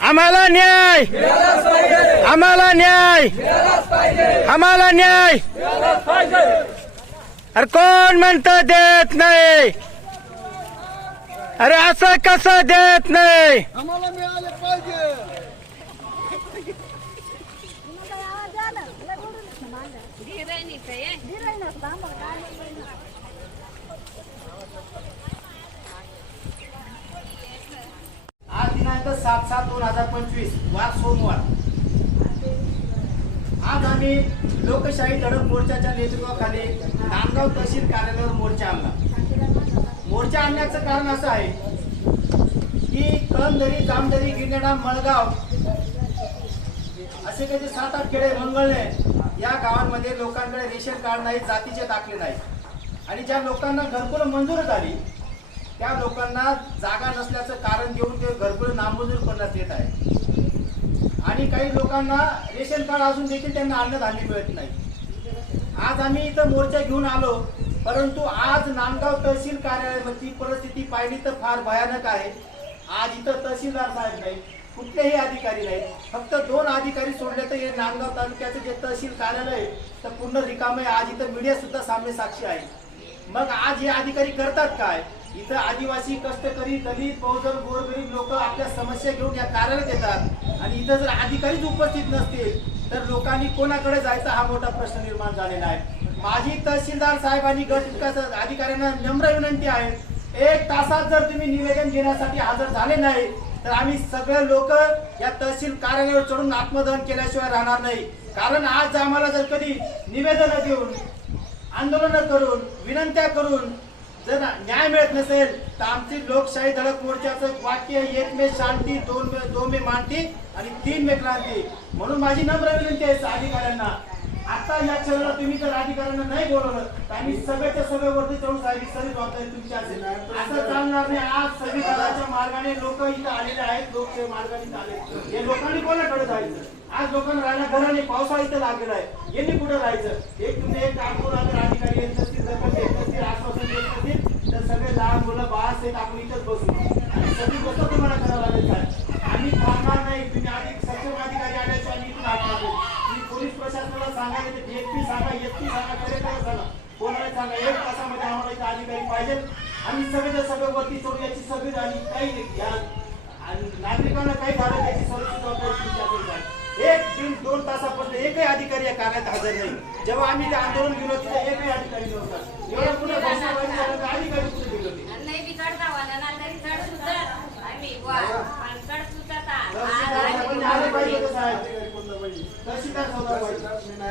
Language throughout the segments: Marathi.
आम्हाला न्याय. आम्हाला न्याय. आम्हाला न्याय. अरे कोण म्हणतं देत नाही? अरे असं कसं देत नाही? आम्हाला मिळाले पाहिजे. आज दिनांक सात सात दोन हजार पंचवीस वार सोमवार. आज आम्ही लोकशाही धडक मोर्चाच्या नेतृत्वाखाली नांदगाव तहसील कार्यालयावर मोर्चा आणला. मोर्चा आणण्याचं कारण असं आहे की कळमदरी जामदरी गिरनेडा मळगाव असे काही सात आठ खेडे मंगळणे या गावांमध्ये लोकांकडे रेशन कार्ड नाही जातीचे दाखले नाही. आणि ज्या लोकांना घरकुल मंजूर झाली त्या लोकांना जागा नसल्याचं कारण देऊन ते घरकुल नामंजूर करण्यात येत आहे. आणि काही लोकांना रेशन कार्ड असून देखील त्यांना अन्नधान्य मिळत नाही. आज आम्ही इथं मोर्चा घेऊन आलो परंतु आज नांदगाव तहसील कार्यालयाची परिस्थिती पाहिली तर फार भयानक आहे. आज इथं तहसीलदार साहेब नाही कुठलेही अधिकारी नाही. फक्त दोन अधिकारी सोडले तर हे नांदगाव तालुक्याचं जे तहसील कार्यालय तर पूर्ण रिकाम आहे. आज इथं मीडिया सुद्धा सामने साक्षी आहे. मग आज हे अधिकारी करतात काय? इथं आदिवासी कष्टकरी दलित बहुजन गोरगरीब लोक आपल्या समस्या घेऊन या कार्यालयात येतात. आणि इथं जर अधिकारीच उपस्थित नसतील तर लोकांनी कोणाकडे जायचा हा मोठा प्रश्न निर्माण झालेला आहे. माझी तहसीलदार साहेब आणि गट विकास अधिकाऱ्यांना नम्र विनंती आहे. एक तासात जर तुम्ही निवेदन घेण्यासाठी हजर झाले नाही तर आम्ही सगळे लोक या तहसील कार्यालयावर चढून आत्मदहन केल्याशिवाय राहणार नाही. कारण आज आम्हाला जर कधी निवेदन देऊन आंदोलन करून विनंत्या करून जर न्याय मिळत नसेल तर आमची लोकशाही धडक मोर्चाचं वाक्य एक मे शांती दोन मे दोन मे मांडती आणि तीन मे क्रांती. म्हणून माझी नम्र विनंती आहे अधिकाऱ्यांना आता या क्षणाला तुम्ही जर अधिकाऱ्यांना नाही बोलवलं तर आम्ही सगळ्याच्या सगळ्या वरती चढून साहेब सगळी जबाबदारी तुमची असेल. असं चालणार नाही. आज संविधानाच्या मार्गाने लोक इथं आलेले आहेत लोक मार्गाने आले हे लोकांनी कोणाकडे जायचं? आज लोकांना राहण्या घराने पावसाळा इथं लागलेला आहे. यांनी कुठं राहायचं एक तुम्ही एक आठवून अगर अधिकारी येत नसतील आश्वासन देत नसतील तर सगळे लहान मुलं बाळा आहेत आपण इथंच बसू आणि सगळी गोष्ट तुम्हाला करावं लागेल काय आम्ही थांबणार नाही तुम्ही अधिक सक्षम अधिकारी आल्याशिवाय आम्ही इथून हटणार नाही तुम्ही पोलीस प्रशासनाला सांगा नाही एकटी सांगा एकटी सांगा कलेक्टर सांगा कोणाला सांगा एक तासामध्ये आम्हाला इथं अधिकारी पाहिजेत. आम्ही सगळे सगळं वरती सोडून याची सगळी आणि काही या आणि नागरिकांना काही झालं त्याची सर्वोच्च जबाबदारी एक दीड दोन तासापर्यंत एकही अधिकारी या कार्यात हजर नाही. जेव्हा आम्ही ते आंदोलन गेलो तिथे एकही अधिकारी नव्हता. एवढं तर अधिकारी कुठे गेले? चढ चढ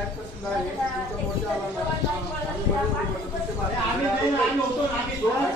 तहसीलदार आले तहसीलदार আমি ওষুধ আমি দোয়া